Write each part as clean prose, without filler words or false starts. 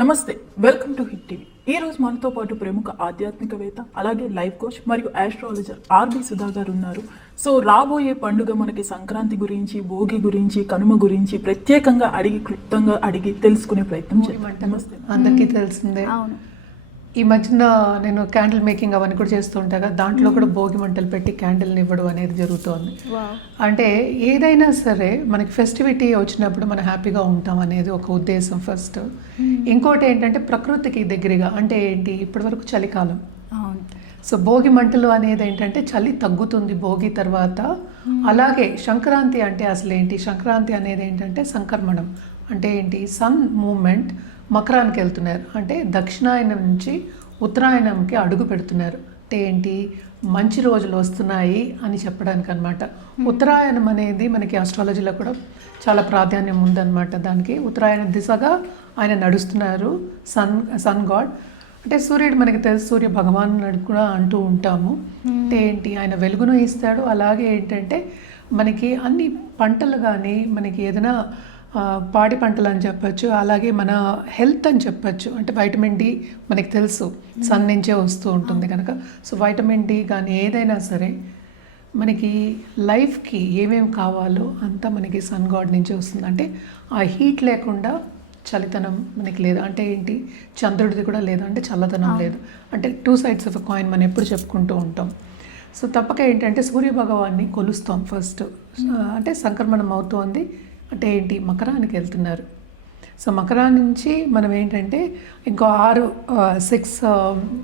నమస్తే, welcome to hit TV. ఈ రోజు మనతో పాటు ప్రముఖ ఆధ్యాత్మికవేత్త అలాగే లైఫ్ కోచ్ మరియు ఆస్ట్రాలజర్ ఆర్బి సుధా గారు ఉన్నారు. సో రాబోయే పండుగ మనకి సంక్రాంతి గురించి, భోగి గురించి, కనుమ గురించి ప్రత్యేకంగా క్లుప్తంగా అడిగి తెలుసుకునే ప్రయత్నం చేద్దాం. నమస్తే. అందరికీ తెలిసిందే. ఈ మధ్యన నేను క్యాండిల్ మేకింగ్ అవన్నీ కూడా చేస్తూ ఉంటా కదా, దాంట్లో కూడా భోగి మంటలు పెట్టి క్యాండిల్ని ఇవ్వడం అనేది జరుగుతోంది. అంటే ఏదైనా సరే మనకి ఫెస్టివిటీ వచ్చినప్పుడు మనం హ్యాపీగా ఉంటాం అనేది ఒక ఉద్దేశం ఫస్ట్. ఇంకోటి ఏంటంటే ప్రకృతికి దగ్గరగా, అంటే ఏంటి, ఇప్పటి వరకు చలికాలం. సో భోగి మంటలు అనేది ఏంటంటే చలి తగ్గుతుంది భోగి తర్వాత. అలాగే సంక్రాంతి అంటే అసలు ఏంటి, సంక్రాంతి అనేది ఏంటంటే సంక్రమణం. అంటే ఏంటి, సన్ మూమెంట్ మకరానికి వెళ్తున్నారు, అంటే దక్షిణాయనం నుంచి ఉత్తరాయణంకి అడుగు పెడుతున్నారు. అంటే ఏంటి, మంచి రోజులు వస్తున్నాయి అని చెప్పడానికి అనమాట. ఉత్తరాయణం అనేది మనకి ఆస్ట్రాలజీలో కూడా చాలా ప్రాధాన్యం ఉందన్నమాట. దానికి ఉత్తరాయణ దిశగా ఆయన నడుస్తున్నారు, సన్ గాడ్. అంటే సూర్యుడు మనకి తెలుసు, సూర్య భగవాన్ కూడా అంటూ ఉంటాము. అంటే ఏంటి, ఆయన వెలుగును ఇస్తాడు. అలాగే ఏంటంటే మనకి అన్ని పంటలు కానీ, మనకి ఏదైనా పాడి పంటలు అని చెప్పచ్చు, అలాగే మన హెల్త్ అని చెప్పచ్చు. అంటే వైటమిన్ డి మనకి తెలుసు సన్ నుంచే వస్తూ ఉంటుంది కనుక. సో వైటమిన్ డి కానీ ఏదైనా సరే మనకి లైఫ్కి ఏమేమి కావాలో అంతా మనకి సన్ గాడ్ నుంచే వస్తుంది. అంటే ఆ హీట్ లేకుండా చలితనం మనకి లేదు. అంటే ఏంటి, చంద్రుడిది కూడా లేదు, అంటే చల్లదనం లేదు. అంటే two sides of a coin మనం ఎప్పుడు చెప్పుకుంటూ ఉంటాం. సో తప్పక ఏంటంటే సూర్య భగవాన్ని కొలుస్తాం ఫస్ట్. అంటే సంక్రమణం అవుతోంది, అంటే ఏంటి, మకరానికి వెళ్తున్నారు. సో మకరాన్ని నుంచి మనం ఏంటంటే ఇంకో 6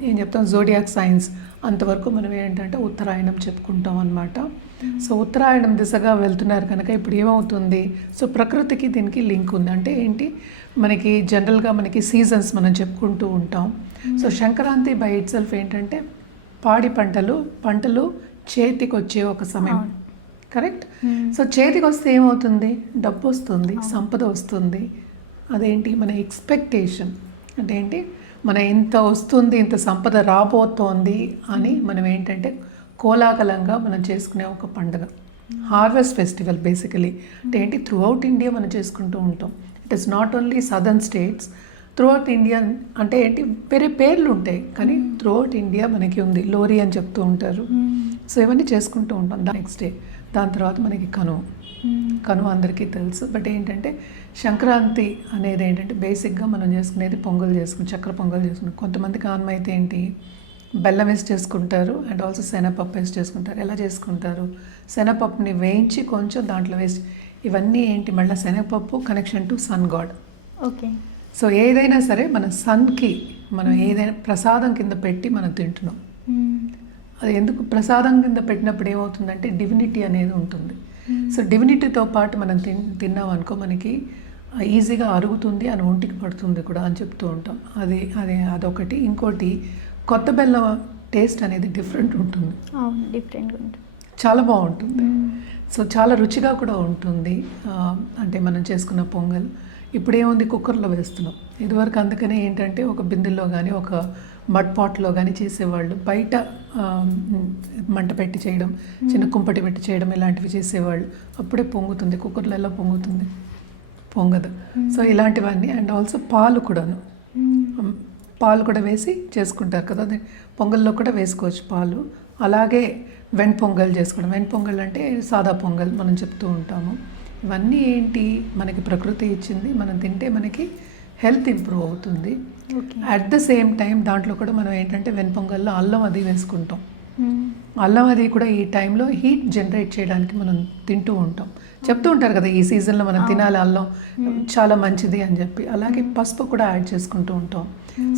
ఏం చెప్తాం, జోడియాక్ సైన్స్ అంతవరకు మనం ఏంటంటే ఉత్తరాయణం చెప్పుకుంటాం అనమాట. సో ఉత్తరాయణం దిశగా వెళ్తున్నారు కనుక ఇప్పుడు ఏమవుతుంది, సో ప్రకృతికి దీనికి లింక్ ఉంది. అంటే ఏంటి, మనకి జనరల్గా మనకి సీజన్స్ మనం చెప్పుకుంటూ ఉంటాం. So Sankranti by it self ఏంటంటే పాడి పంటలు చేతికి వచ్చే ఒక సమయం. కరెక్ట్. సో చేతికి వస్తే ఏమవుతుంది, డబ్బు వస్తుంది, సంపద వస్తుంది. అదేంటి, మన ఎక్స్పెక్టేషన్. అంటే ఏంటి, మన ఇంత వస్తుంది, ఇంత సంపద రాబోతోంది అని మనం ఏంటంటే కోలాహలంగా మనం చేసుకునే ఒక పండుగ, హార్వెస్ట్ ఫెస్టివల్ బేసికలీ. అంటే ఏంటి, త్రూ అవుట్ ఇండియా మనం చేసుకుంటూ ఉంటాం. It is not only southern states, through out India. అంటే ఏంటి, వేరే పేర్లు ఉంటాయి కానీ త్రూ అవుట్ ఇండియా మనకి ఉంది. లోరీ అని చెప్తూ ఉంటారు. సో ఇవన్నీ చేసుకుంటూ ఉంటాం. నెక్స్ట్ డే దాని తర్వాత మనకి కనుమ అందరికీ తెలుసు. బట్ ఏంటంటే సంక్రాంతి అనేది ఏంటంటే బేసిక్గా మనం చేసుకునేది పొంగల్ చేసుకుని, చక్కెర పొంగల్ చేసుకుని. కొంతమంది కారణం అయితే ఏంటి, బెల్లం వేసి చేసుకుంటారు, అండ్ ఆల్సో శనగపప్పు వేసి చేసుకుంటారు. ఎలా చేసుకుంటారు, శనగపప్పుని వేయించి కొంచెం దాంట్లో వేసి, ఇవన్నీ ఏంటి, మళ్ళీ శనగపప్పు connection to sun god. Okay. So ఏదైనా సరే మన సన్కి మనం ఏదైనా ప్రసాదం కింద పెట్టి మనం తింటున్నాం. అది ఎందుకు ప్రసాదం కింద పెట్టినప్పుడు ఏమవుతుందంటే డివినిటీ అనేది ఉంటుంది. సో డివినిటీతో పాటు మనం తిన్నాం అనుకో, మనకి ఈజీగా అరుగుతుంది అని ఒంటికి పడుతుంది కూడా అని చెప్తూ ఉంటాం. అదొకటి. ఇంకోటి, కొత్త బెల్లం టేస్ట్ అనేది డిఫరెంట్ ఉంటుంది, డిఫరెంట్గా ఉంటుంది, చాలా బాగుంటుంది. సో చాలా రుచిగా కూడా ఉంటుంది. అంటే మనం చేసుకున్న పొంగల్ ఇప్పుడు ఏముంది, కుక్కర్లో వేస్తున్నాం. ఇదివరకు అందుకనే ఏంటంటే ఒక బిందెల్లో కానీ ఒక మడ్ పాట్లో కానీ చేసేవాళ్ళు. బయట మంట పెట్టి చేయడం, చిన్న కుంపటి పెట్టి చేయడం, ఇలాంటివి చేసేవాళ్ళు. అప్పుడే పొంగుతుంది, కుక్కర్లలో పొంగదు. సో ఇలాంటివన్నీ. అండ్ ఆల్సో పాలు కూడా వేసి చేసుకుంటారు కదా, పొంగల్లో కూడా వేసుకోవచ్చు పాలు. అలాగే వెణ్పొంగల్ చేసుకోవడం. వెణ్పొంగల్ అంటే సాదా పొంగల్ మనం చెప్తూ ఉంటాము. ఇవన్నీ ఏంటి, మనకి ప్రకృతి ఇచ్చింది, మనం తింటే మనకి హెల్త్ ఇంప్రూవ్ అవుతుంది. అట్ ద సేమ్ టైం దాంట్లో కూడా మనం ఏంటంటే వెణ్పొంగల్లో అల్లం అది వేసుకుంటాం. అల్లం అది కూడా ఈ టైంలో హీట్ జనరేట్ చేయడానికి మనం తింటూ ఉంటాం. చెప్తూ ఉంటారు కదా, ఈ సీజన్లో మనం తినాలి, అల్లం చాలా మంచిది అని చెప్పి. అలాగే పసుపు కూడా యాడ్ చేసుకుంటూ ఉంటాం.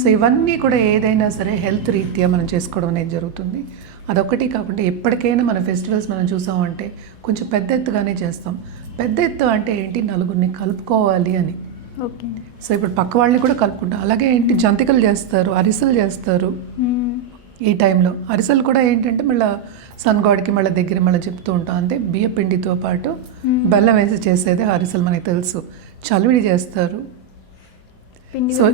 సో ఇవన్నీ కూడా ఏదైనా సరే హెల్త్ రీత్యా మనం చేసుకోవడం అనేది జరుగుతుంది. అదొకటి కాకుండా ఎప్పటికైనా మన ఫెస్టివల్స్ మనం చూసామంటే కొంచెం పెద్ద ఎత్తుగానే చేస్తాం. పెద్ద ఎత్తు అంటే ఏంటి, నలుగురిని కలుపుకోవాలి అని. ఓకే. సో ఇప్పుడు పక్క వాళ్ళని కూడా కలుపుకుంటాం. అలాగే ఏంటి, జంతికలు చేస్తారు, అరిసెలు చేస్తారు. ఈ టైంలో అరిసెలు కూడా ఏంటంటే మళ్ళీ సన్ గాడ్కి మళ్ళీ దగ్గర మళ్ళీ చెప్తూ ఉంటాం. అంతే, బియ్య పిండితో పాటు బెల్లం వేసి చేసేదే అరిసెలు మనకి తెలుసు. చలివిడి చేస్తారు. సో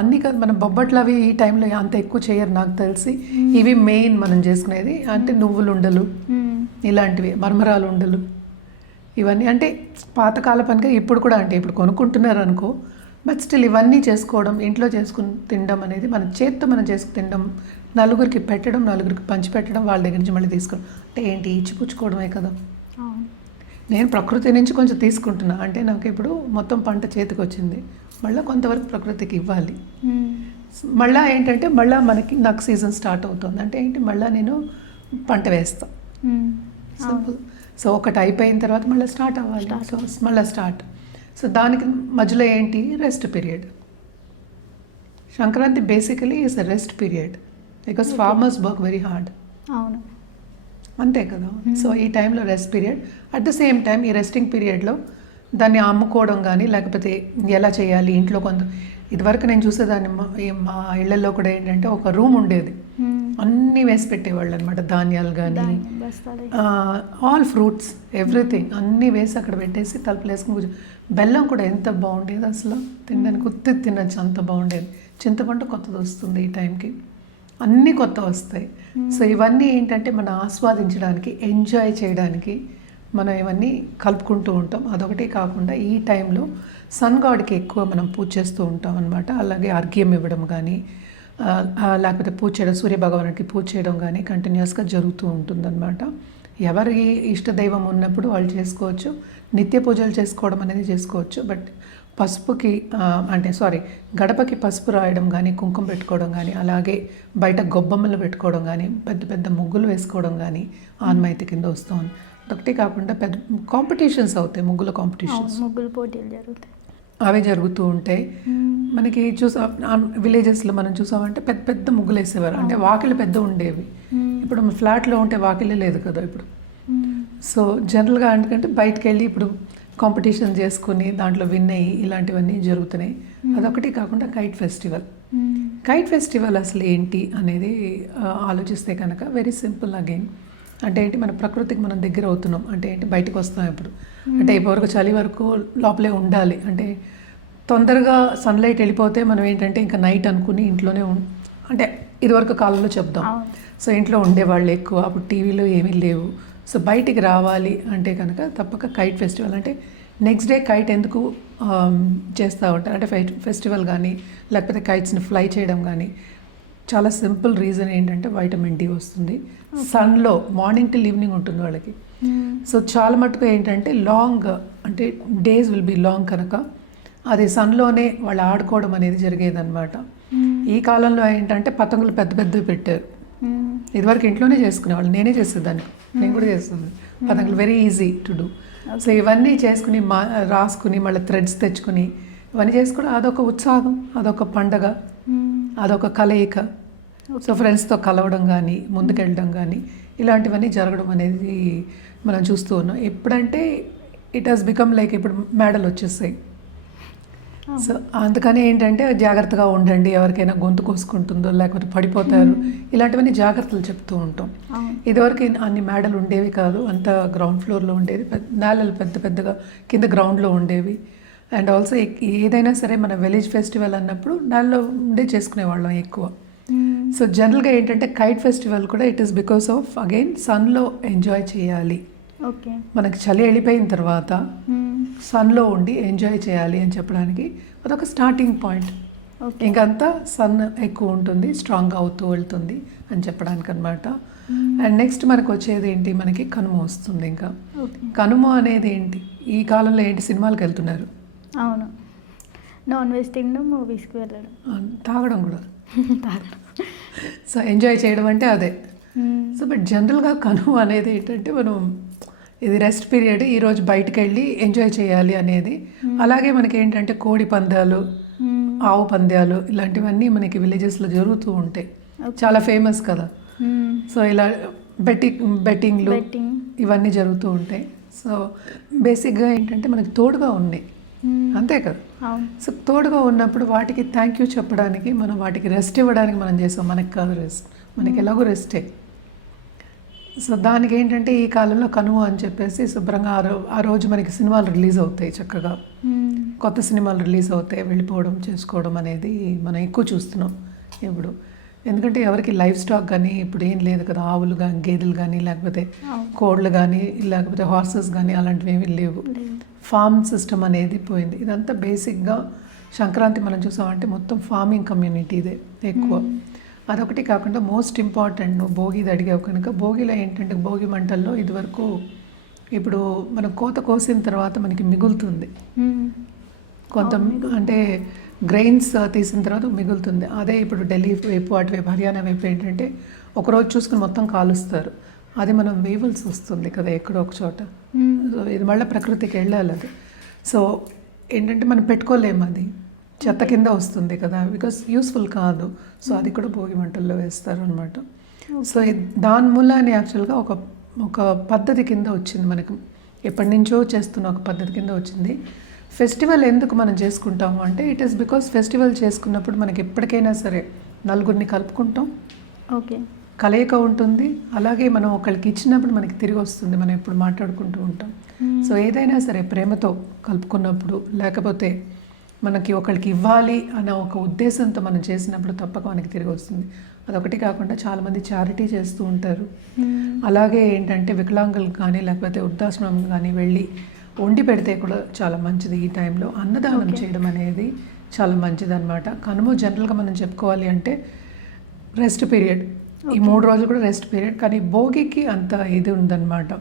అన్నీ కాదు, మన బొబ్బట్లు అవి ఈ టైంలో అంత ఎక్కువ చేయరు నాకు తెలిసి. ఇవి మెయిన్ మనం చేసుకునేది. అంటే నువ్వులు ఉండలు, ఇలాంటివి, మరమరాలు ఉండలు, ఇవన్నీ అంటే పాతకాల పనిగా ఇప్పుడు కూడా. అంటే ఇప్పుడు కొనుక్కుంటున్నారు అనుకో, బట్ స్టిల్ ఇవన్నీ చేసుకోవడం, ఇంట్లో చేసుకుని తినడం అనేది మన చేత్తో మనం చేసుకుని తినడం, నలుగురికి పెట్టడం, నలుగురికి పంచి పెట్టడం, వాళ్ళ దగ్గర నుంచి మళ్ళీ తీసుకోవడం అంటే ఏంటి, ఇచ్చిపుచ్చుకోవడమే కదా. అవును. నేను ప్రకృతి నుంచి కొంచెం తీసుకుంటున్నా, అంటే నాకు ఇప్పుడు మొత్తం పంట చేతికి వచ్చింది, మళ్ళీ కొంతవరకు ప్రకృతికి ఇవ్వాలి. మళ్ళీ ఏంటంటే మళ్ళీ నాకు సీజన్ స్టార్ట్ అవుతుంది అంటే ఏంటి, మళ్ళీ నేను పంట వేస్తాను. సింపుల్. సో ఒకటి అయిపోయిన తర్వాత మళ్ళీ స్టార్ట్ అవ్వాలి. సో మళ్ళీ స్టార్ట్. సో దానికి మధ్యలో ఏంటి, rest period. Sankranti basically is a rest period because farmers work very hard. అవును. అంతే కదా. సో ఈ టైంలో rest period, at the same time ఈ రెస్టింగ్ పీరియడ్లో దాన్ని అమ్ముకోవడం కానీ లేకపోతే ఎలా చేయాలి ఇంట్లో కొంత. ఇదివరకు నేను చూసేదాన్ని మా ఇళ్లలో కూడా ఏంటంటే ఒక రూమ్ ఉండేది, అన్నీ వేసి పెట్టేవాళ్ళు అనమాట, ధాన్యాలు కానీ ఆల్ ఫ్రూట్స్ ఎవ్రీథింగ్ అన్నీ వేసి అక్కడ పెట్టేసి తలుపులు వేసుకుని కూర్చో. బెల్లం కూడా ఎంత బాగుండేది అసలు, తినడానికి ఉత్తి తినచ్చు, అంత బాగుండేది. చింతపండు కొత్తది వస్తుంది ఈ టైంకి, అన్నీ కొత్త వస్తాయి. సో ఇవన్నీ ఏంటంటే మనం ఆస్వాదించడానికి, ఎంజాయ్ చేయడానికి మనం ఇవన్నీ కలుపుకుంటూ ఉంటాం. అదొకటి కాకుండా ఈ టైంలో సన్ గాడ్కి ఎక్కువ మనం పూజ చేస్తూ ఉంటాం అనమాట. అలాగే అర్ఘ్యం ఇవ్వడం కానీ లేకపోతే పూజ చేయడం, సూర్యభగవానుడికి పూజ చేయడం కానీ కంటిన్యూస్గా జరుగుతూ ఉంటుందన్నమాట. ఎవరి ఇష్టదైవం ఉన్నప్పుడు వాళ్ళు చేసుకోవచ్చు, నిత్య పూజలు చేసుకోవడం అనేది చేసుకోవచ్చు. బట్ పసుపుకి గడపకి పసుపు రాయడం కానీ, కుంకుమ పెట్టుకోవడం కానీ, అలాగే బయట గొబ్బమ్మలు పెట్టుకోవడం కానీ, పెద్ద పెద్ద ముగ్గులు వేసుకోవడం కానీ ఆన్మైతి కింద వస్తుంది. ఒకటి కాకుండా పెద్ద కాంపిటీషన్స్ అవుతాయి, ముగ్గుల కాంపిటీషన్స్, ముగ్గులు పోటీలు జరుగుతాయి, అవే జరుగుతూ ఉంటాయి. మనకి విలేజెస్లో మనం చూసామంటే పెద్ద పెద్ద ముగ్గులు వేసేవారు, అంటే వాకిలు పెద్ద ఉండేవి. ఇప్పుడు ఫ్లాట్లో ఉంటే వాకిలే లేదు కదా ఇప్పుడు. సో జనరల్గా ఎందుకంటే బయటకు వెళ్ళి ఇప్పుడు కాంపిటీషన్ చేసుకుని దాంట్లో విన్ అయ్యి ఇలాంటివన్నీ జరుగుతున్నాయి. అదొకటి కాకుండా కైట్ ఫెస్టివల్ అసలు ఏంటి అనేది ఆలోచిస్తే కనుక వెరీ సింపుల్. అగైన్ అంటే ఏంటి, మన ప్రకృతికి మనం దగ్గర అవుతున్నాం అంటే ఏంటి, బయటకు వస్తాం ఇప్పుడు. అంటే ఇప్పటివరకు చలి వరకు లోపలే ఉండాలి, అంటే తొందరగా సన్లైట్ వెళ్ళిపోతే మనం ఏంటంటే ఇంకా నైట్ అనుకుని ఇంట్లోనే అంటే ఇదివరకు కాలంలో చెప్దాం. సో ఇంట్లో ఉండేవాళ్ళు ఎక్కువ, అప్పుడు టీవీలో ఏమీ లేవు. సో బయటికి రావాలి అంటే కనుక తప్పక కైట్ ఫెస్టివల్. అంటే నెక్స్ట్ డే కైట్ ఎందుకు చేస్తూ ఉంటారు అంటే ఫెస్టివల్ కానీ లేకపోతే కైట్స్ని ఫ్లై చేయడం కానీ, చాలా సింపుల్ రీజన్ ఏంటంటే వైటమిన్ డి వస్తుంది సన్లో, మార్నింగ్ టిల్ ఈవినింగ్ ఉంటుంది వాళ్ళకి. సో చాలా మటుకు ఏంటంటే లాంగ్ అంటే డేస్ విల్ బి లాంగ్ కనుక అది సన్లోనే వాళ్ళు ఆడుకోవడం అనేది జరిగేదన్నమాట. ఈ కాలంలో ఏంటంటే పతంగులు పెద్ద పెద్దవి పెట్టారు. ఇదివరకు ఇంట్లోనే చేసుకునేవాళ్ళు, నేనే చేసేదాన్ని, నేను కూడా చేస్తుంది పతంగులు, very easy to do. So ఇవన్నీ చేసుకుని రాసుకుని మళ్ళీ థ్రెడ్స్ తెచ్చుకుని ఇవన్నీ చేసుకోవడం అదొక ఉత్సాహం, అదొక పండగ, అదొక కలయిక. సో ఫ్రెండ్స్తో కలవడం కానీ, ముందుకెళ్ళడం కానీ ఇలాంటివన్నీ జరగడం అనేది మనం చూస్తూ ఉన్నాం. ఎప్పుడంటే ఇట్ హాస్ బికమ్ లైక్ ఇప్పుడు మేడలు వచ్చేస్తాయి. సో అందుకని ఏంటంటే జాగ్రత్తగా ఉండండి, ఎవరికైనా గొంతు కోసుకుంటుందో లేకపోతే పడిపోతారు, ఇలాంటివన్నీ జాగ్రత్తలు చెప్తూ ఉంటాం. ఇదివరకు అన్ని మేడలు ఉండేవి కాదు, అంతా గ్రౌండ్ ఫ్లోర్లో ఉండేది, నేలలు పెద్ద పెద్దగా కింద గ్రౌండ్లో ఉండేవి. అండ్ ఆల్సో ఏదైనా సరే మన విలేజ్ ఫెస్టివల్ అన్నప్పుడు నేలలో ఉండే చేసుకునేవాళ్ళం ఎక్కువ. సో జనరల్గా ఏంటంటే కైట్ ఫెస్టివల్ కూడా it is because of again సన్లో ఎంజాయ్ చేయాలి. ఓకే, మనకి చలి వెళ్ళిపోయిన తర్వాత సన్లో ఉండి ఎంజాయ్ చేయాలి అని చెప్పడానికి అదొక స్టార్టింగ్ పాయింట్. ఇంకంతా సన్ ఎక్కువ ఉంటుంది, స్ట్రాంగ్గా అవుతూ వెళ్తుంది అని చెప్పడానికి అనమాట. అండ్ నెక్స్ట్ మనకు వచ్చేది ఏంటి, మనకి కనుమ వస్తుంది. ఇంకా కనుమ అనేది ఏంటి, ఈ కాలంలో ఏంటి, సినిమాలకు వెళ్తున్నారు, అవును, నాన్ వెజ్ తినడం, మూవీస్కి వెళ్ళడం, తాగడం కూడా సో ఎంజాయ్ చేయడం అంటే అదే. సో బట్ జనరల్గా కనుమ అనేది ఏంటంటే మనం ఇది రెస్ట్ పీరియడ్, ఈరోజు బయటకు వెళ్ళి ఎంజాయ్ చేయాలి అనేది. అలాగే మనకి ఏంటంటే కోడి పందాలు, ఆవు పందాలు ఇలాంటివన్నీ మనకి విలేజెస్లో జరుగుతూ ఉంటాయి, చాలా ఫేమస్ కదా. సో ఇలా బెట్టింగ్లు ఇవన్నీ జరుగుతూ ఉంటాయి. సో బేసిక్గా ఏంటంటే మనకి తోడుగా ఉన్నాయి, అంతే కదా. సో తోడుగా ఉన్నప్పుడు వాటికి థ్యాంక్ యూ చెప్పడానికి, మనం వాటికి రెస్ట్ ఇవ్వడానికి మనం చేసాం. మనకి కాదు రెస్ట్, మనకి ఎలాగో రెస్టే. సో దానికి ఏంటంటే ఈ కాలంలో కనుమ అని చెప్పేసి శుభ్రంగా ఆ రోజు మనకి సినిమాలు రిలీజ్ అవుతాయి, చక్కగా కొత్త సినిమాలు రిలీజ్ అవుతాయి, వెళ్ళిపోవడం చేసుకోవడం అనేది మనం ఎక్కువ చూస్తున్నాం ఇప్పుడు. ఎందుకంటే ఎవరికి లైఫ్ స్టాక్ కానీ ఇప్పుడు ఏం లేదు కదా, ఆవులు కానీ గేదెలు కానీ లేకపోతే కోళ్ళు కానీ లేకపోతే హార్సెస్ కానీ అలాంటివి ఏమీ లేవు. ఫార్మ్ సిస్టమ్ అనేది పోయింది. ఇదంతా బేసిక్గా సంక్రాంతి మనం చూసామంటే మొత్తం ఫార్మింగ్ కమ్యూనిటీదే ఎక్కువ. అదొకటి కాకుండా మోస్ట్ ఇంపార్టెంట్ నువ్వు భోగిది అడిగావు కనుక, భోగిలో ఏంటంటే భోగి మంటల్లో ఇదివరకు ఇప్పుడు మనం కోత కోసిన తర్వాత మనకి మిగులుతుంది కొంత, అంటే గ్రెయిన్స్ తీసిన తర్వాత మిగులుతుంది. అదే ఇప్పుడు ఢిల్లీ వైపు అటువైపు హర్యానా వైపు ఏంటంటే ఒకరోజు చూసుకుని మొత్తం కాలుస్తారు. అది మనం వేయవలసి వస్తుంది కదా ఎక్కడో ఒక చోట. సో ఇది మళ్ళీ ప్రకృతికి వెళ్ళాలి అది. సో ఏంటంటే మనం పెట్టుకోలేము, అది చెత్త కింద వస్తుంది కదా, బికాస్ యూస్ఫుల్ కాదు. సో అది కూడా భోగి మంటల్లో వేస్తారు అనమాట. సో దాని మూలాన్ని యాక్చువల్గా ఒక పద్ధతి కింద వచ్చింది మనకు, ఎప్పటి నుంచో చేస్తున్న ఒక పద్ధతి కింద వచ్చింది. ఫెస్టివల్ ఎందుకు మనం చేసుకుంటాము అంటే ఇట్ ఈస్ బికాస్ ఫెస్టివల్ చేసుకున్నప్పుడు మనకి ఎప్పటికైనా సరే నలుగురిని కలుపుకుంటాం, ఓకే, కలయిక ఉంటుంది. అలాగే మనం ఒకరికి ఇచ్చినప్పుడు మనకి తిరిగి వస్తుంది, మనం ఎప్పుడు మాట్లాడుకుంటూ ఉంటాం. సో ఏదైనా సరే ప్రేమతో కలుపుకున్నప్పుడు, లేకపోతే మనకి ఒకరికి ఇవ్వాలి అన్న ఒక ఉద్దేశంతో మనం చేసినప్పుడు తప్పక మనకి తిరిగి వస్తుంది. అదొకటి కాకుండా చాలామంది చారిటీ చేస్తూ ఉంటారు. అలాగే ఏంటంటే వికలాంగులకు కానీ లేకపోతే వృద్ధాశ్రమం కానీ వెళ్ళి వండి పెడితే కూడా చాలా మంచిది. ఈ టైంలో అన్నదానం చేయడం అనేది చాలా మంచిది అనమాట. కనుమ జనరల్గా మనం చెప్పుకోవాలి అంటే రెస్ట్ పీరియడ్, ఈ 3 రోజులు కూడా రెస్ట్ పీరియడ్. కానీ భోగికి అంత ఇది ఉందన్నమాట.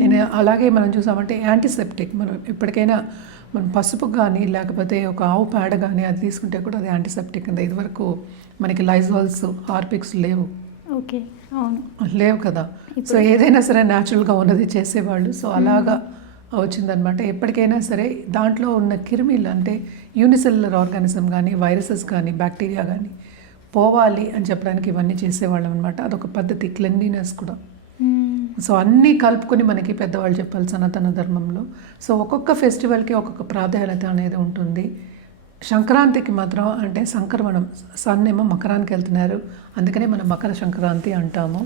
నేను అలాగే మనం చూసామంటే యాంటీసెప్టిక్, మనం ఎప్పటికైనా మనం పసుపు కానీ లేకపోతే ఒక ఆవు పేడ కానీ అది తీసుకుంటే కూడా అది యాంటీసెప్టిక్ కింద. ఇదివరకు మనకి లైజాల్స్, హార్పిక్స్ లేవు, ఓకే, అవును, లేవు కదా. సో ఏదైనా సరే న్యాచురల్గా ఉన్నది చేసేవాళ్ళు. సో అలాగా వచ్చిందనమాట. ఎప్పటికైనా సరే దాంట్లో ఉన్న క్రిమిలు అంటే యూనిసెల్యులర్ ఆర్గానిజం కానీ వైరసెస్ కానీ బ్యాక్టీరియా కానీ పోవాలి అని చెప్పడానికి ఇవన్నీ చేసేవాళ్ళం అనమాట. అదొక పద్ధతి, క్లెన్లీనెస్ కూడా. సో అన్నీ కలుపుకొని మనకి పెద్దవాళ్ళు చెప్పాలి సనాతన ధర్మంలో. సో ఒక్కొక్క ఫెస్టివల్కి ఒక్కొక్క ప్రాధాన్యత అనేది ఉంటుంది. సంక్రాంతికి మాత్రం అంటే సంక్రమణం, సన్ ఏమో మకరానికి వెళ్తున్నారు, అందుకనే మనం మకర సంక్రాంతి అంటాము.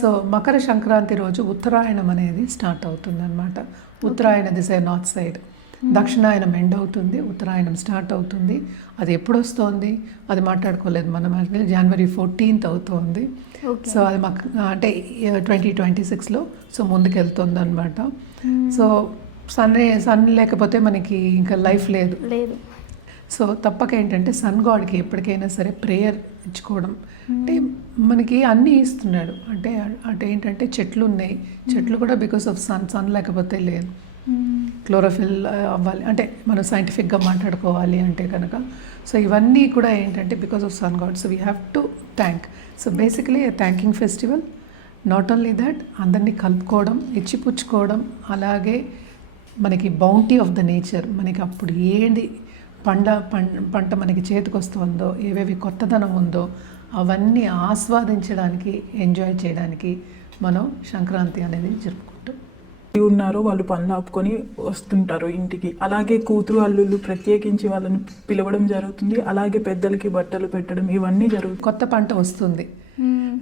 సో మకర సంక్రాంతి రోజు ఉత్తరాయణం అనేది స్టార్ట్ అవుతుంది అనమాట. ఉత్తరాయణ దిశ నార్త్ సైడ్, దక్షిణాయనం ఎండ్ అవుతుంది, ఉత్తరాయణం స్టార్ట్ అవుతుంది. అది ఎప్పుడు వస్తుంది అది మాట్లాడుకోలేదు మనం, జనవరి 14th అవుతుంది. సో అది మాకు అంటే 2026లో సో ముందుకు వెళ్తుంది అనమాట. సో సన్ లేకపోతే మనకి ఇంకా లైఫ్ లేదు. సో తప్పక ఏంటంటే సన్ గాడ్కి ఎప్పటికైనా సరే ప్రేయర్ ఇచ్చుకోవడం. అంటే మనకి అన్నీ ఇస్తున్నాడు, అంటే ఏంటంటే చెట్లు ఉన్నాయి, చెట్లు కూడా బికాస్ ఆఫ్ సన్ లేకపోతే లేదు. క్లోరోఫిల్ అవ్వాలి అంటే మనం సైంటిఫిక్గా మాట్లాడుకోవాలి అంటే కనుక. సో ఇవన్నీ కూడా ఏంటంటే because of sun god. So we have to thank. So basically thanking festival. Not only that, అందరినీ కలుపుకోవడం, ఇచ్చిపుచ్చుకోవడం. అలాగే మనకి బౌంటీ ఆఫ్ ద నేచర్, మనకి అప్పుడు ఏది పంట మనకి చేతికి వస్తుందో, ఏవేవి కొత్తదనం ఉందో అవన్నీ ఆస్వాదించడానికి, ఎంజాయ్ చేయడానికి మనం సంక్రాంతి అనేది జరుపుకుంటాం. ఉన్నారో వాళ్ళు పనులు ఆపుకొని వస్తుంటారు ఇంటికి. అలాగే కూతురు అల్లుళ్ళు ప్రత్యేకించి వాళ్ళని పిలవడం జరుగుతుంది. అలాగే పెద్దలకి బట్టలు పెట్టడం ఇవన్నీ జరుగుతుంది. కొత్త పంట వస్తుంది.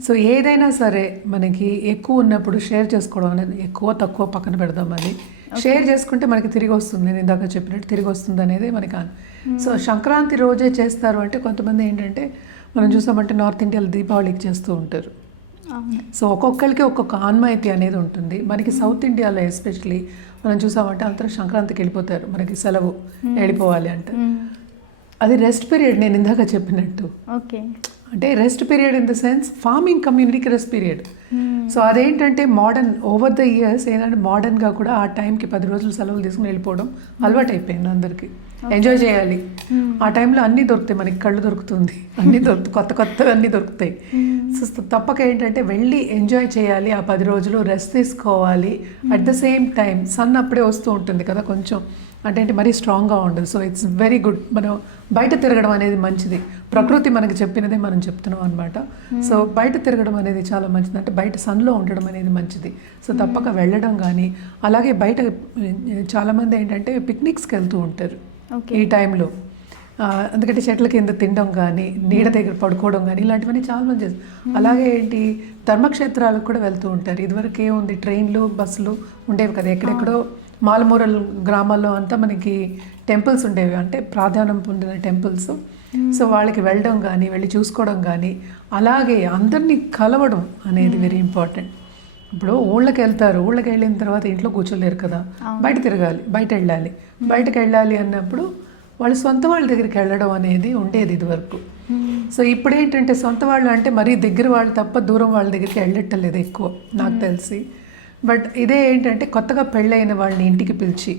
సో ఏదైనా సరే మనకి ఎక్కువ ఉన్నప్పుడు షేర్ చేసుకోవడం అనేది, ఎక్కువ తక్కువ పక్కన పెడదాం, అది షేర్ చేసుకుంటే మనకి తిరిగి వస్తుంది. నేను ఇందాక చెప్పినట్టు తిరిగి వస్తుంది అనేది మనకి. సో సంక్రాంతి రోజే చేస్తారు అంటే కొంతమంది ఏంటంటే మనం చూసామంటే నార్త్ ఇండియాలో దీపావళికి చేస్తూ ఉంటారు. సో ఒక్కొక్కరికి ఒక్కొక్క ఆన్మాయితీ అనేది ఉంటుంది. మనకి సౌత్ ఇండియాలో ఎస్పెషలీ మనం చూసామంటే అందరూ సంక్రాంతికి వెళ్ళిపోతారు, మనకి సెలవు వెళ్ళిపోవాలి అంటే. అది రెస్ట్ పీరియడ్, నేను ఇందాక చెప్పినట్టు. ఓకే, అంటే rest period in the sense farming కమ్యూనిటీకి రెస్ట్ పీరియడ్. సో అదేంటంటే మోడర్న్ ఓవర్ ద ఇయర్స్ ఏంటంటే మోడర్న్గా కూడా ఆ టైంకి 10 రోజులు సెలవులు తీసుకుని వెళ్ళిపోవడం అలవాటు అయిపోయింది అందరికీ. ఎంజాయ్ చేయాలి ఆ టైంలో, అన్నీ దొరుకుతాయి మనకి, కళ్ళు దొరుకుతుంది, అన్నీ దొరుకుతాయి, కొత్తవి అన్నీ దొరుకుతాయి. సో తప్పక ఏంటంటే వెళ్ళి ఎంజాయ్ చేయాలి, ఆ 10 రోజులు రెస్ట్ తీసుకోవాలి. At the same time sun అప్పుడే వస్తూ ఉంటుంది కదా కొంచెం, అంటే మరీ స్ట్రాంగ్గా ఉండదు. So it's very good. మనం బయట తిరగడం అనేది మంచిది, ప్రకృతి మనకి చెప్పినదే మనం చెప్తున్నాం అనమాట. సో బయట తిరగడం అనేది చాలా మంచిది, అంటే బయట సన్లో ఉండడం అనేది మంచిది. సో తప్పక వెళ్ళడం కానీ, అలాగే బయట చాలామంది ఏంటంటే పిక్నిక్స్కి వెళ్తూ ఉంటారు ఈ టైంలో. ఎందుకంటే చెట్ల కింద తినడం కానీ, నీడ దగ్గర పడుకోవడం కానీ ఇలాంటివన్నీ చాలా మంది చేస్తారు. అలాగే ఏంటి ధర్మక్షేత్రాలకు కూడా వెళ్తూ ఉంటారు. ఇదివరకు ఏముంది, ట్రైన్లు బస్సులు ఉండేవి కదా, ఎక్కడెక్కడో మాలమూరల్ గ్రామాల్లో అంతా మనకి టెంపుల్స్ ఉండేవి, అంటే ప్రాధాన్యం పొందిన టెంపుల్స్. సో వాళ్ళకి వెళ్ళడం కానీ, వెళ్ళి చూసుకోవడం కానీ, అలాగే అందరినీ కలవడం అనేది వెరీ ఇంపార్టెంట్. ఇప్పుడు ఊళ్ళకి వెళ్తారు, ఊళ్ళకి వెళ్ళిన తర్వాత ఇంట్లో కూర్చోలేరు కదా, బయట తిరగాలి, బయటకు వెళ్ళాలి అన్నప్పుడు వాళ్ళు సొంత వాళ్ళ దగ్గరికి వెళ్ళడం అనేది ఉండేది ఇదివరకు. సో ఇప్పుడు ఏంటంటే సొంత వాళ్ళు అంటే మరీ దగ్గర వాళ్ళు తప్ప దూరం వాళ్ళ దగ్గరికి వెళ్ళట్టలేదు ఎక్కువ నాకు తెలిసి. బట్ ఇదే ఏంటంటే కొత్తగా పెళ్ళైన వాళ్ళని ఇంటికి పిలిచి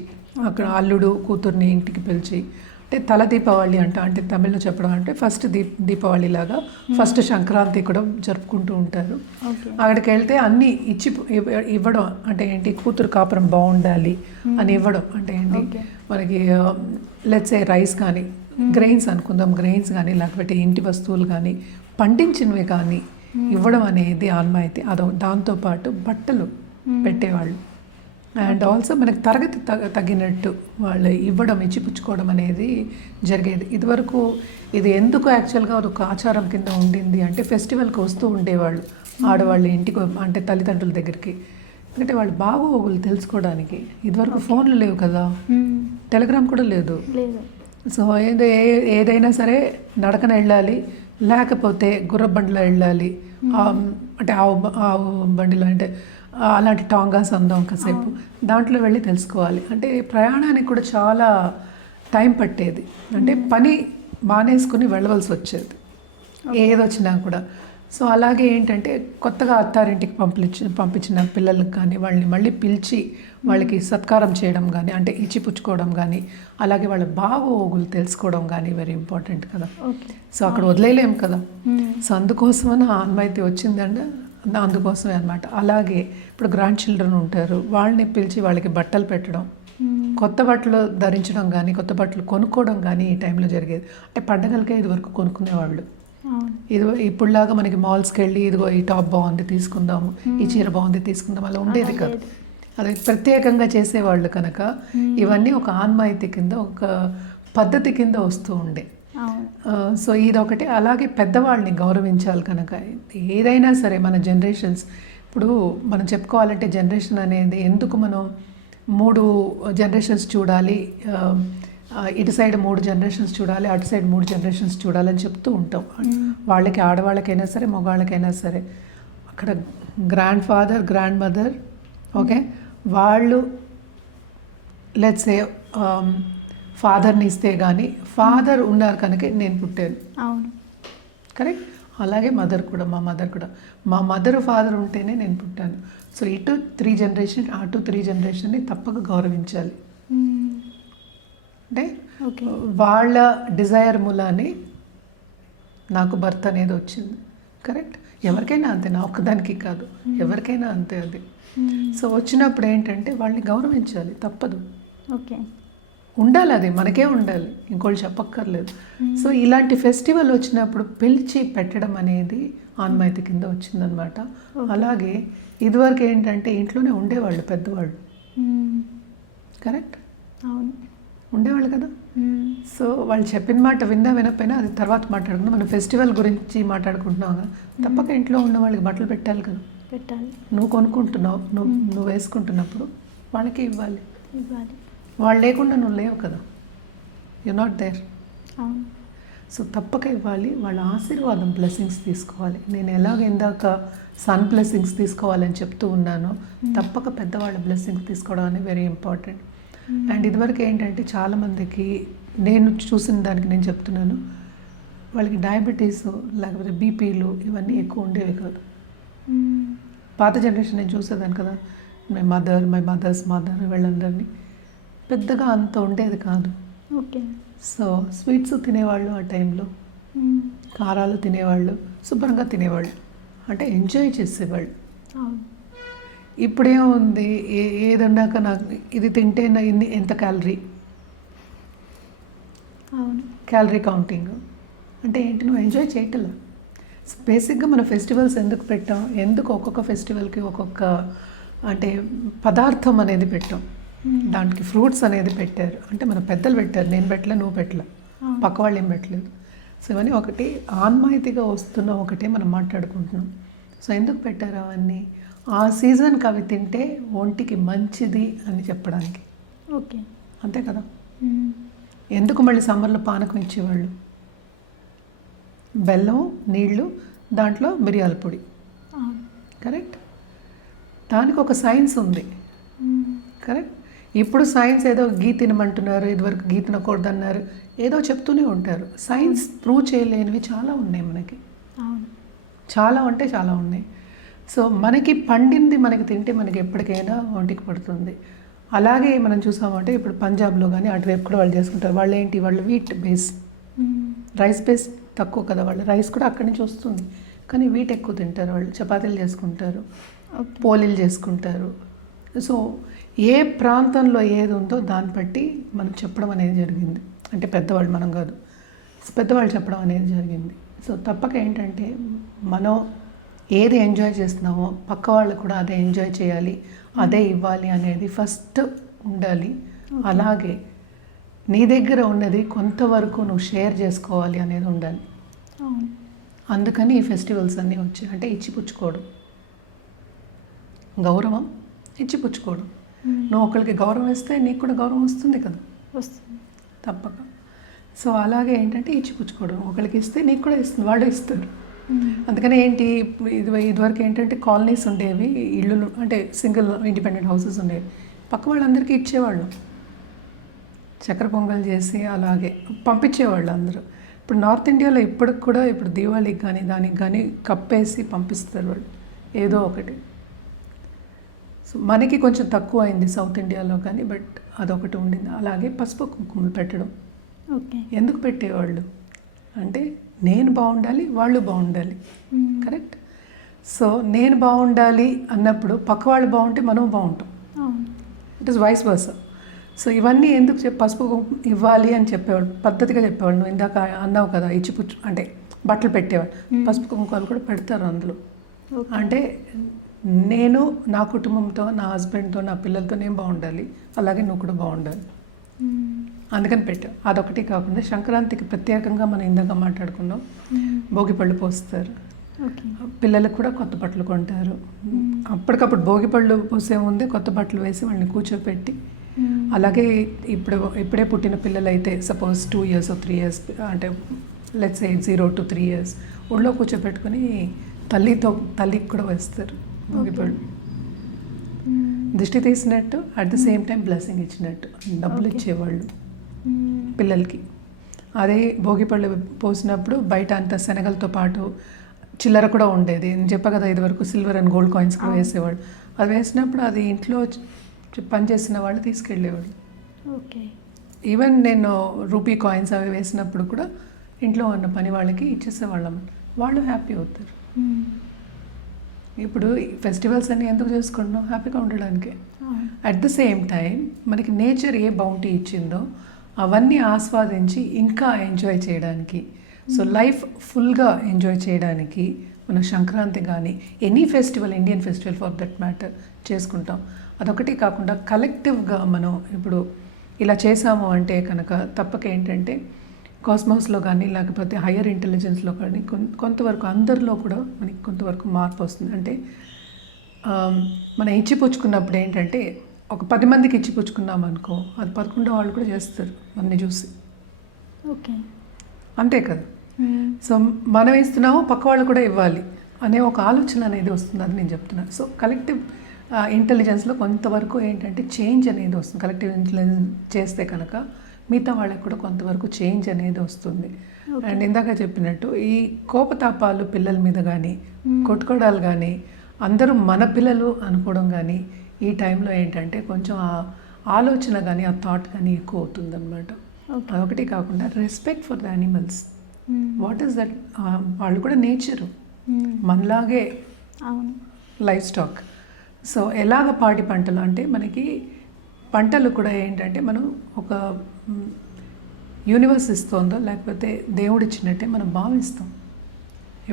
అక్కడ అల్లుడు కూతుర్ని ఇంటికి పిలిచి అంటే తల దీపావళి అంటే తమిళ్లో చెప్పడం అంటే ఫస్ట్ దీపావళి లాగా ఫస్ట్ సంక్రాంతి కూడా జరుపుకుంటూ ఉంటారు. అక్కడికి వెళ్తే అన్నీ ఇచ్చి ఇవ్వడం అంటే ఏంటి కూతురు కాపురం బాగుండాలి అని ఇవ్వడం అంటే ఏంటి మనకి లెట్స్ ఏ రైస్ కానీ గ్రెయిన్స్ అనుకుందాం, గ్రెయిన్స్ కానీ లేకపోతే ఇంటి వస్తువులు కానీ పండించినవి కానీ ఇవ్వడం అనేది ఆన్మాయితీ. దాంతోపాటు బట్టలు పెట్టేవాళ్ళు అండ్ ఆల్సో మనకి తరగతి తగ్గినట్టు వాళ్ళు ఇవ్వడం ఇచ్చిపుచ్చుకోవడం అనేది జరిగేది. ఇదివరకు ఇది ఎందుకు యాక్చువల్గా ఒక ఆచారం కింద ఉండింది అంటే ఫెస్టివల్కి వస్తూ ఉండేవాళ్ళు ఆడవాళ్ళు ఇంటికి అంటే తల్లిదండ్రుల దగ్గరికి. ఎందుకంటే వాళ్ళు బాగోగులు తెలుసుకోవడానికి. ఇదివరకు ఫోన్లు లేవు కదా, టెలిగ్రామ్ కూడా లేదు. సో ఏదైనా సరే నడకన వెళ్ళాలి, లేకపోతే గుర్ర బండిలో వెళ్ళాలి, అంటే ఆవు బండిలో అంటే అలాంటి టాంగాస్ అందాం కాసేపు దాంట్లో వెళ్ళి తెలుసుకోవాలి. అంటే ప్రయాణానికి కూడా చాలా టైం పట్టేది. అంటే పని మానేసుకుని వెళ్ళవలసి వచ్చేది ఏదొచ్చినా కూడా. సో అలాగే ఏంటంటే కొత్తగా అత్తారింటికి పంపించిన పిల్లలకు కానీ వాళ్ళని మళ్ళీ పిలిచి వాళ్ళకి సత్కారం చేయడం కానీ అంటే ఇచ్చిపుచ్చుకోవడం కానీ అలాగే వాళ్ళ బాగోగులు తెలుసుకోవడం కానీ వెరీ ఇంపార్టెంట్ కదా. సో అక్కడ వదిలేయలేము కదా. సో అందుకోసమని ఆన్మాయితీ వచ్చిందంటే అందుకోసమే అనమాట. అలాగే ఇప్పుడు గ్రాండ్ చిల్డ్రన్ ఉంటారు, వాళ్ళని పిలిచి వాళ్ళకి బట్టలు పెట్టడం, కొత్త బట్టలు ధరించడం కానీ కొత్త బట్టలు కొనుక్కోవడం కానీ ఈ టైంలో జరిగేది. అంటే పండగలకే ఇదివరకు కొనుక్కునేవాళ్ళు. ఇప్పుడులాగా మనకి మాల్స్కి వెళ్ళి ఇదిగో ఈ టాప్ బాగుంది తీసుకుందాము, ఈ చీర బాగుంది తీసుకుందాం అలా ఉండేది కాదు. అది ప్రత్యేకంగా చేసేవాళ్ళు కనుక ఇవన్నీ ఒక ఆన్మాయితీ కింద ఒక పద్ధతి కింద వస్తూ ఉండే. సో ఇదొకటి. అలాగే పెద్దవాళ్ళని గౌరవించాలి కనుక ఏదైనా సరే మన జనరేషన్స్ ఇప్పుడు మనం చెప్పుకోవాలంటే జనరేషన్ అనేది ఎందుకు మనం 3 జనరేషన్స్ చూడాలి, ఇటు సైడ్ 3 జనరేషన్స్ చూడాలి, అటు సైడ్ 3 జనరేషన్స్ చూడాలని చెప్తూ ఉంటాం. వాళ్ళకి ఆడవాళ్ళకైనా సరే మగవాళ్ళకైనా సరే అక్కడ grand father grand mother okay వాళ్ళు లెట్స్ సే ఫాదర్ని ఇస్తే కానీ ఫాదర్ ఉన్నారు కనుక నేను పుట్టాను. అవును కరెక్ట్. అలాగే మదర్ కూడా మా మదర్ ఫాదర్ ఉంటేనే నేను పుట్టాను. సో ఇటు 3 జనరేషన్ అటు 3 జనరేషన్ని తప్పక గౌరవించాలి. అంటే వాళ్ళ డిజైర్ మూలాన్ని నాకు భర్త అనేది వచ్చింది. కరెక్ట్. ఎవరికైనా అంతే, నా ఒక్కదానికి కాదు, ఎవరికైనా అంతే అది. సో వచ్చినప్పుడు ఏంటంటే వాళ్ళని గౌరవించాలి, తప్పదు. ఓకే ఉండాలి, అది మనకే ఉండాలి, ఇంకోళ్ళు చెప్పక్కర్లేదు. సో ఇలాంటి ఫెస్టివల్ వచ్చినప్పుడు పిలిచి పెట్టడం అనేది ఆన్మాయితీ కింద వచ్చిందనమాట. అలాగే ఇదివరకు ఏంటంటే ఇంట్లోనే ఉండేవాళ్ళు పెద్దవాళ్ళు. కరెక్ట్. అవును ఉండేవాళ్ళు కదా. సో వాళ్ళు చెప్పిన మాట వినకపోయినా అది తర్వాత మాట్లాడుకుందాం. మనం ఫెస్టివల్ గురించి మాట్లాడుకుంటున్నాం కదా, తప్పక ఇంట్లో ఉన్న వాళ్ళకి బట్టలు పెట్టాలి కదా. పెట్టాలి. నువ్వు కొనుక్కుంటున్నావు, నువ్వు వేసుకుంటున్నప్పుడు వాళ్ళకి ఇవ్వాలి. వాళ్ళు లేకుండా నువ్వు లేవు కదా, యు నాట్ దేర్. సో తప్పక ఇవ్వాలి. వాళ్ళ ఆశీర్వాదం బ్లెస్సింగ్స్ తీసుకోవాలి. నేను ఎలాగ ఇందాక సన్ బ్లెస్సింగ్స్ తీసుకోవాలని చెప్తూ ఉన్నానో తప్పక పెద్దవాళ్ళ బ్లెస్సింగ్స్ తీసుకోవడం అనేది వెరీ ఇంపార్టెంట్. అండ్ ఇదివరకు ఏంటంటే చాలామందికి నేను చూసిన దానికి నేను చెప్తున్నాను, వాళ్ళకి డయాబెటీస్ లేకపోతే బీపీలు ఇవన్నీ ఎక్కువ ఉండేవి కాదు. పాత జనరేషన్ నేను చూసేదాన్ని కదా, మై మదర్స్ మదర్ వీళ్ళందరినీ పెద్దగా అంత ఉండేది కాదు. ఓకే. సో స్వీట్స్ తినేవాళ్ళు, ఆ టైంలో కారాలు తినేవాళ్ళు, శుభ్రంగా తినేవాళ్ళు, అంటే ఎంజాయ్ చేసేవాళ్ళు. ఇప్పుడేముంది, ఏది ఉన్నాక నాకు ఇది తింటే నా ఇన్ని ఎంత క్యాలరీ కౌంటింగ్ అంటే ఏంటి, నువ్వు ఎంజాయ్ చేయటం. బేసిక్గా మన ఫెస్టివల్స్ ఎందుకు పెట్టాం, ఎందుకు ఒక్కొక్క ఫెస్టివల్కి ఒక్కొక్క అంటే పదార్థం అనేది పెట్టాం, దానికి ఫ్రూట్స్ అనేది పెట్టారు. అంటే మన పెద్దలు పెట్టారు, నేను పెట్టలే, నువ్వు పెట్టలే, పక్క వాళ్ళు ఏం పెట్టలేదు. సో ఇవన్నీ ఒకటి ఆన్మాయితీగా వస్తున్న ఒకటే మనం మాట్లాడుకుంటున్నాం. సో ఎందుకు పెట్టారు అవన్నీ, ఆ సీజన్కి అవి తింటే ఒంటికి మంచిది అని చెప్పడానికి. ఓకే, అంతే కదా. ఎందుకు మళ్ళీ సమ్మర్లో పానకం ఇచ్చేవాళ్ళు, బెల్లం నీళ్ళు దాంట్లో మిరియాల పొడి. కరెక్ట్. దానికి ఒక సైన్స్ ఉంది. కరెక్ట్. ఇప్పుడు సైన్స్ ఏదో గీ తినమంటున్నారు, ఇదివరకు గీ తినకూడదు అన్నారు, ఏదో చెప్తూనే ఉంటారు. సైన్స్ ప్రూవ్ చేయలేనివి చాలా ఉన్నాయి మనకి, అవును. చాలా అంటే చాలా ఉన్నాయి. సో మనకి పండింది మనకి తింటే మనకి ఎప్పటికైనా ఒంటికి పడుతుంది. అలాగే మనం చూసామంటే ఇప్పుడు పంజాబ్లో కానీ అటువైపు కూడా వాళ్ళు చేసుకుంటారు. వాళ్ళు ఏంటి, వాళ్ళు వీట్ బేస్, రైస్ బేస్ తక్కువ కదా, వాళ్ళు రైస్ కూడా అక్కడి నుంచి వస్తుంది, కానీ వీట్ ఎక్కువ తింటారు. వాళ్ళు చపాతీలు చేసుకుంటారు, పోలీలు చేసుకుంటారు. సో ఏ ప్రాంతంలో ఏది ఉందో దాన్ని బట్టి మనం చెప్పడం అనేది జరిగింది. అంటే పెద్దవాళ్ళు, మనం కాదు, పెద్దవాళ్ళు చెప్పడం అనేది జరిగింది. సో తప్పక ఏంటంటే మనం ఏది ఎంజాయ్ చేస్తున్నామో పక్క వాళ్ళు కూడా అదే ఎంజాయ్ చేయాలి, అదే ఇవ్వాలి అనేది ఫస్ట్ ఉండాలి. అలాగే నీ దగ్గర ఉన్నది కొంతవరకు నువ్వు షేర్ చేసుకోవాలి అనేది ఉండాలి. అందుకని ఈ ఫెస్టివల్స్ అన్నీ వచ్చాయి. అంటే ఇచ్చిపుచ్చుకోవడం, గౌరవం, ఇచ్చిపుచ్చుకోవడం. నువ్వు ఒకరికి గౌరవం ఇస్తే నీకు కూడా గౌరవం వస్తుంది కదా, వస్తుంది తప్పక. సో అలాగే ఏంటంటే ఇచ్చిపుచ్చుకోవడం, ఒకరికి ఇస్తే నీకు కూడా ఇస్తుంది, వాళ్ళు ఇస్తారు. అందుకని ఏంటి, ఇదివరకు ఏంటంటే కాలనీస్ ఉండేవి, ఇళ్ళు అంటే సింగిల్ ఇండిపెండెంట్ హౌసెస్ ఉండేవి, పక్క వాళ్ళందరికీ ఇచ్చేవాళ్ళు, చక్కెర పొంగల్ చేసి అలాగే పంపించేవాళ్ళు అందరూ. ఇప్పుడు నార్త్ ఇండియాలో ఇప్పటికి కూడా ఇప్పుడు దీవాళికి కానీ దానికి కానీ కప్పేసి పంపిస్తారు వాళ్ళు ఏదో ఒకటి. సో మనకి కొంచెం తక్కువ అయింది సౌత్ ఇండియాలో కానీ, బట్ అదొకటి ఉండింది. అలాగే పసుపు కుంకుమలు పెట్టడం. ఓకే. ఎందుకు పెట్టేవాళ్ళు అంటే నేను బాగుండాలి, వాళ్ళు బాగుండాలి, కరెక్ట్. సో నేను బాగుండాలి అన్నప్పుడు పక్క వాళ్ళు బాగుంటే మనం బాగుంటాం, it is vice versa. So ఇవన్నీ ఎందుకు పసుపు కుంకుమ ఇవ్వాలి అని చెప్పేవాడు, పద్ధతిగా చెప్పేవాడు. నువ్వు ఇందాక అన్నావు కదా, ఇచ్చిపుచ్చు అంటే బట్టలు పెట్టేవాడు, పసుపు కుంకుమలు కూడా పెడతారు అందులో. అంటే నేను నా కుటుంబంతో, నా హస్బెండ్తో, నా పిల్లలతో నేను బాగుండాలి, అలాగే నువ్వు కూడా బాగుండాలి, అందుకని పెట్టావు. అదొకటి కాకుండా సంక్రాంతికి ప్రత్యేకంగా మనం ఇందాక మాట్లాడుకున్నాం, భోగి పళ్ళు పోస్తారు, పిల్లలకు కూడా కొత్త బట్టలు కొంటారు. అప్పటికప్పుడు భోగి పళ్ళు పోసే ముందే కొత్త బట్టలు వేసి వాళ్ళని కూర్చోపెట్టి, అలాగే ఇప్పుడే పుట్టిన పిల్లలైతే సపోజ్ 2 years or 3 years అంటే లెట్స్ సే 0 to 3 years ఒళ్ళో కూర్చోపెట్టుకుని తల్లికి కూడా వేస్తారు భోగిపళ్ళు. దిష్టి తీసినట్టు, at the same time blessing ఇచ్చినట్టు, డబ్బులు ఇచ్చేవాళ్ళు పిల్లలకి. అదే భోగిపళ్ళు పోసినప్పుడు బయట అంత శనగలతో పాటు చిల్లర కూడా ఉండేది. నేను చెప్పా కదా, ఇదివరకు సిల్వర్ అండ్ గోల్డ్ కాయిన్స్ కూడా వేసేవాళ్ళు. అది వేసినప్పుడు అది ఇంట్లో పనిచేసిన వాళ్ళు తీసుకెళ్ళేవాళ్ళు. ఓకే. ఈవెన్ నేను రూపీ కాయిన్స్ అవి వేసినప్పుడు కూడా ఇంట్లో ఉన్న పని వాళ్ళకి ఇచ్చేసేవాళ్ళం, వాళ్ళు హ్యాపీ అవుతారు. ఇప్పుడు ఫెస్టివల్స్ అన్నీ ఎందుకు చేసుకుంటున్నాం, హ్యాపీగా ఉండడానికి. అట్ ద సేమ్ టైం మనకి నేచర్ ఏ బౌంటీ ఇచ్చిందో అవన్నీ ఆస్వాదించి ఇంకా ఎంజాయ్ చేయడానికి, సో లైఫ్ ఫుల్గా ఎంజాయ్ చేయడానికి మనం సంక్రాంతి కానీ any festival, Indian festival for that matter చేసుకుంటాం. అదొకటి కాకుండా కలెక్టివ్గా మనం ఇప్పుడు ఇలా చేసాము అంటే కనుక తప్పక ఏంటంటే కాస్మోస్లో కానీ లేకపోతే హయ్యర్ ఇంటెలిజెన్స్లో కానీ కొంతవరకు అందరిలో కూడా మనకి కొంతవరకు మార్పు వస్తుంది. అంటే మనం ఇచ్చిపుచ్చుకున్నప్పుడు ఏంటంటే ఒక 10 మందికి ఇచ్చిపుచ్చుకున్నాం అనుకో, అది 11 వాళ్ళు కూడా చేస్తారు మనని చూసి. ఓకే. అంతే కదా. సో మనం ఇస్తున్నాము, పక్క వాళ్ళు కూడా ఇవ్వాలి అనే ఒక ఆలోచన అనేది వస్తుంది, అది నేను చెప్తున్నాను. సో కలెక్టివ్ ఇంటెలిజెన్స్లో కొంతవరకు ఏంటంటే చేంజ్ అనేది వస్తుంది. కలెక్టివ్ ఇంటెలిజెన్స్ చేస్తే కనుక మిగతా వాళ్ళకి కూడా కొంతవరకు చేంజ్ అనేది వస్తుంది. అండ్ ఇందాక చెప్పినట్టు ఈ కోపతాపాలు పిల్లల మీద కానీ, కొట్టుకోవడాలు కానీ, అందరూ మన పిల్లలు అనుకోవడం కానీ, ఈ టైంలో ఏంటంటే కొంచెం ఆ ఆలోచన కానీ ఆ థాట్ కానీ ఎక్కువ అవుతుంది అనమాట. అదొకటి కాకుండా respect for the animals. What is that, వాళ్ళు కూడా నేచరు మనలాగే లైఫ్ స్టాక్. సో ఎలాగ పాడి పంటలు అంటే మనకి పంటలు కూడా ఏంటంటే మనం ఒక యూనివర్స్ ఇస్తుందో లేకపోతే దేవుడు ఇచ్చినట్టే మనం భావిస్తాం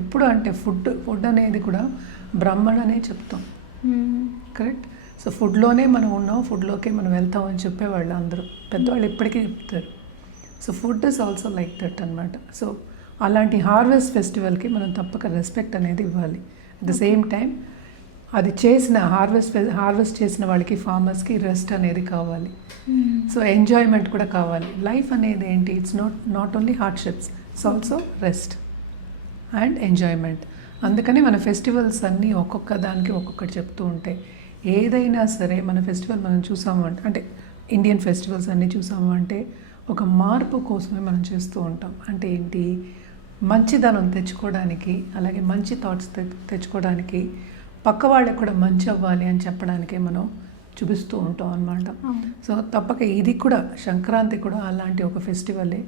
ఎప్పుడు. అంటే ఫుడ్ అనేది కూడా బ్రహ్మణనే చెప్తాం, కరెక్ట్. సో ఫుడ్లోనే మనం ఉన్నాం, ఫుడ్లోకే మనం వెళ్తాం అని చెప్పేవాళ్ళు అందరూ పెద్దవాళ్ళు ఇప్పటికీ చెప్తారు. So food is also like that అనమాట. సో అలాంటి హార్వెస్ట్ ఫెస్టివల్కి మనం తప్పక రెస్పెక్ట్ అనేది ఇవ్వాలి. అట్ ద సేమ్ టైం అది చేసిన హార్వెస్ట్ చేసిన వాళ్ళకి, ఫార్మర్స్కి రెస్ట్ అనేది కావాలి. సో ఎంజాయ్మెంట్ కూడా కావాలి. లైఫ్ అనేది ఏంటి, it's not only hardships, it's also rest and enjoyment. అందుకని మన ఫెస్టివల్స్ అన్నీ ఒక్కొక్క దానికి ఒక్కొక్కటి చెప్తూ ఉంటాయి. ఏదైనా సరే మన ఫెస్టివల్ మనం చూసాము అంటే ఇండియన్ ఫెస్టివల్స్ అన్నీ చూసాము అంటే ఒక మార్పు కోసమే మనం చేస్తూ ఉంటాం. అంటే ఏంటి, మంచిదనం తెచ్చుకోవడానికి, అలాగే మంచి థాట్స్ తెచ్చుకోవడానికి, పక్క వాళ్ళకి కూడా మంచి అవ్వాలి అని చెప్పడానికే మనం చూపిస్తూ ఉంటాం అన్నమాట. సో తప్పక ఇది కూడా సంక్రాంతి కూడా అలాంటి ఒక ఫెస్టివలే.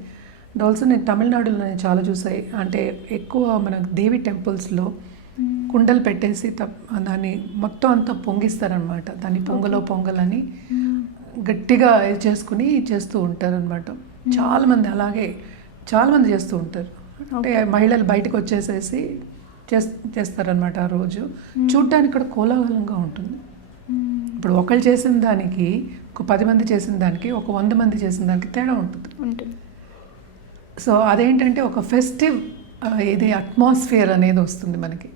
అండ్ ఆల్సో నేను తమిళనాడులో నేను చాలా చూసాయి. అంటే ఎక్కువ మన దేవి టెంపుల్స్లో కుండలు పెట్టేసి దాన్ని మొత్తం అంతా పొంగిస్తారనమాట. దాన్ని పొంగలని గట్టిగా ఇది చేసుకుని చేస్తూ ఉంటారనమాట. చాలామంది అలాగే చాలామంది చేస్తూ ఉంటారు. అంటే మహిళలు బయటకు వచ్చేసేసి చేస్తారనమాట. ఆ రోజు చూడ్డానికి కూడా కోలాహలంగా ఉంటుంది. ఇప్పుడు ఒకళ్ళు చేసిన దానికి, ఒక 10 మంది చేసిన దానికి, ఒక 100 మంది చేసిన దానికి తేడా ఉంటుంది. సో అదేంటంటే ఒక ఫెస్టివ్ ఇది అట్మాస్ఫియర్ అనేది వస్తుంది మనకి.